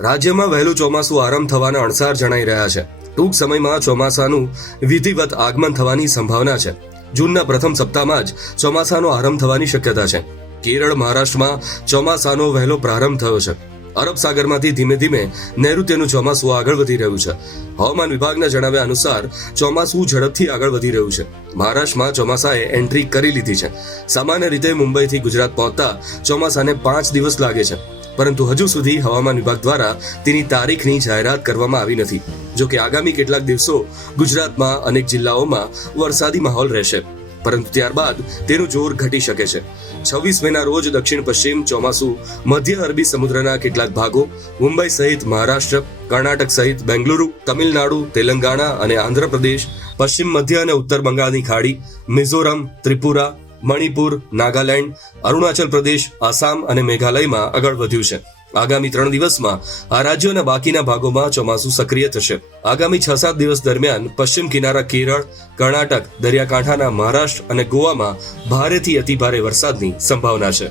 રાજ્યમાં વહેલું ચોમાસું આરંભ થવાના અણસાર જણાઈ રહ્યા છે. ટૂંક સમયમાં ચોમાસાનું વિધિવત આગમન થવાની સંભાવના છે. જૂનના પ્રથમ સપ્તાહમાં જ ચોમાસાનો આરંભ થવાની શક્યતા છે. કેરળ, મહારાષ્ટ્રમાં ચોમાસાનો વહેલો પ્રારંભ થયો છે. અરબ સાગરમાંથી ધીમે ધીમે નૈઋત્યનું ચોમાસું આગળ વધી રહ્યું છે. હવામાન વિભાગના જણાવ્યા અનુસાર ચોમાસું ઝડપથી આગળ વધી રહ્યું છે. મહારાષ્ટ્રમાં ચોમાસાએ એન્ટ્રી કરી લીધી છે. સામાન્ય રીતે મુંબઈથી ગુજરાત પહોંચતા ચોમાસાને પાંચ દિવસ લાગે છે. પરંતુ હજુ સુધી હવામાન વિભાગ દ્વારા તેની તારીખની જાહેરાત કરવામાં આવી નથી. જો કે આગામી કેટલાક દિવસો ગુજરાતમાં અનેક જિલ્લાઓમાં વરસાદી માહોલ રહેશે. પરંતુ ત્યારબાદ તેનું જોર ઘટી શકે છે. છવ્વીસ મેના રોજ દક્ષિણ પશ્ચિમ ચોમાસુ, મધ્ય અરબી સમુદ્રના કેટલાક ભાગો, મુંબઈ સહિત મહારાષ્ટ્ર, કર્ણાટક સહિત બેંગલુરુ, તમિલનાડુ, તેલંગાણા અને આંધ્રપ્રદેશ, પશ્ચિમ મધ્ય અને ઉત્તર બંગાળની ખાડી, મિઝોરમ, ત્રિપુરા મણિપુર, નાગાલેન્ડ, અરુણાચલ પ્રદેશ, આસામ અને મેઘાલયમાં આગળ વધ્યું છે. આગામી ત્રણ દિવસમાં આ રાજ્યોના બાકીના ભાગોમાં ચોમાસું સક્રિય થશે. આગામી છ સાત દિવસ દરમિયાન પશ્ચિમ કિનારા કેરળ, કર્ણાટક, દરિયાકાંઠાના મહારાષ્ટ્ર અને ગોવામાં ભારેથી અતિભારે વરસાદની સંભાવના છે.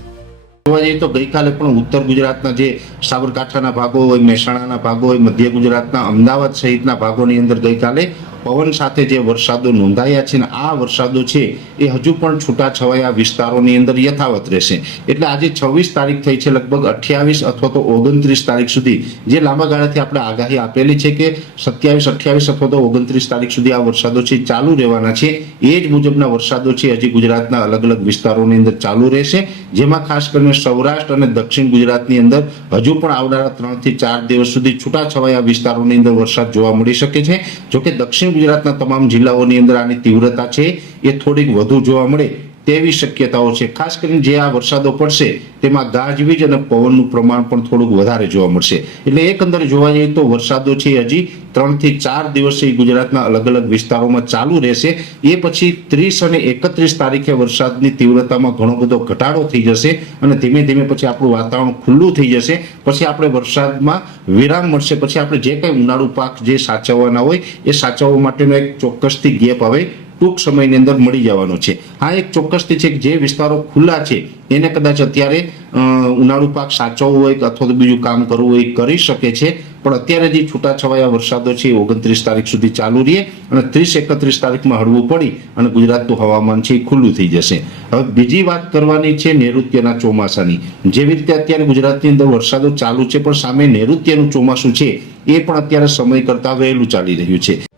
જોવા જઈએ તો ગઈકાલે પણ ઉત્તર ગુજરાતના જે સાબરકાંઠાના ભાગો હોય, મહેસાણાના ભાગો હોય, મધ્ય ગુજરાતના, અમદાવાદ સહિતના ભાગોની અંદર ગઈકાલે પવન સાથે જે વરસાદો નોંધાયા છે ને આ વરસાદો છે એ હજુ પણ છૂટાછવાયા વિસ્તારોની અંદર યથાવત રહેશે. એટલે આજે છવ્વીસ તારીખ થઈ છે, લગભગ અઠ્યાવીસ અથવા તો ઓગણત્રીસ તારીખ સુધી. જે લાંબા ગાળાથી આપણે આગાહી આપેલી છે કે સત્યાવીસ, અઠ્યાવીસ અથવા તો ઓગણત્રીસ તારીખ સુધી આ વરસાદો છે ચાલુ રહેવાના છે. એ જ મુજબના વરસાદો છે હજી ગુજરાતના અલગ અલગ વિસ્તારોની અંદર ચાલુ રહેશે. જેમાં ખાસ કરીને સૌરાષ્ટ્ર અને દક્ષિણ ગુજરાતની અંદર હજુ પણ આવનારા ત્રણથી ચાર દિવસ સુધી છૂટાછવાયા વિસ્તારોની અંદર વરસાદ જોવા મળી શકે છે. જોકે દક્ષિણ ગુજરાતના તમામ જિલ્લાઓની અંદર આની તીવ્રતા છે. એ થોડીક વધુ જોવા મળે. તેવી શક્યતાઓ છે. ખાસ કરીને જે આ વરસાદો પડશે, તેમાં ગાજવીજ અને પવનનું પ્રમાણ પણ થોડુંક વધારે જોવા મળશે. એટલે એકંદરે જોવા જઈએ તો વરસાદો છે હજી ત્રણથી ચાર દિવસે ગુજરાતના અલગ અલગ વિસ્તારોમાં ચાલુ રહેશે. એ પછી ત્રીસ અને એકત્રીસ તારીખે વરસાદની તીવ્રતામાં ઘણો બધો ઘટાડો થઈ જશે અને ધીમે ધીમે પછી આપણું વાતાવરણ ખુલ્લું થઈ જશે. પછી આપણે વરસાદમાં વિરામ મળશે. પછી આપણે જે કંઈ ઉનાળુ પાક જે સાચવવાના હોય, એ સાચવવા માટેનો એક ચોક્કસથી ગેપ હવે ટૂંક સમયની અંદર મળી જવાનો છે. આ એક ચોક્કસથી છે કે જે વિસ્તારો ખુલ્લા છે, એને કદાચ અત્યારે ઉનાળુ પાક સાચવવો હોય અથવા તો બીજું કામ કરવું હોય કરી શકે છે. પણ અત્યારે જે છૂટાછવાયા વરસાદો છે ઓગણત્રીસ તારીખ સુધી ચાલુ રહે અને ત્રીસ એકત્રીસ તારીખમાં હળવું પડી અને ગુજરાતનું હવામાન છે એ ખુલ્લું થઈ જશે. હવે બીજી વાત કરવાની છે નૈઋત્યના ચોમાસાની. જેવી રીતે અત્યારે ગુજરાતની અંદર વરસાદો ચાલુ છે, પણ સામે નૈઋત્યનું ચોમાસું છે, એ પણ અત્યારે સમય કરતાં વહેલું ચાલી રહ્યું છે.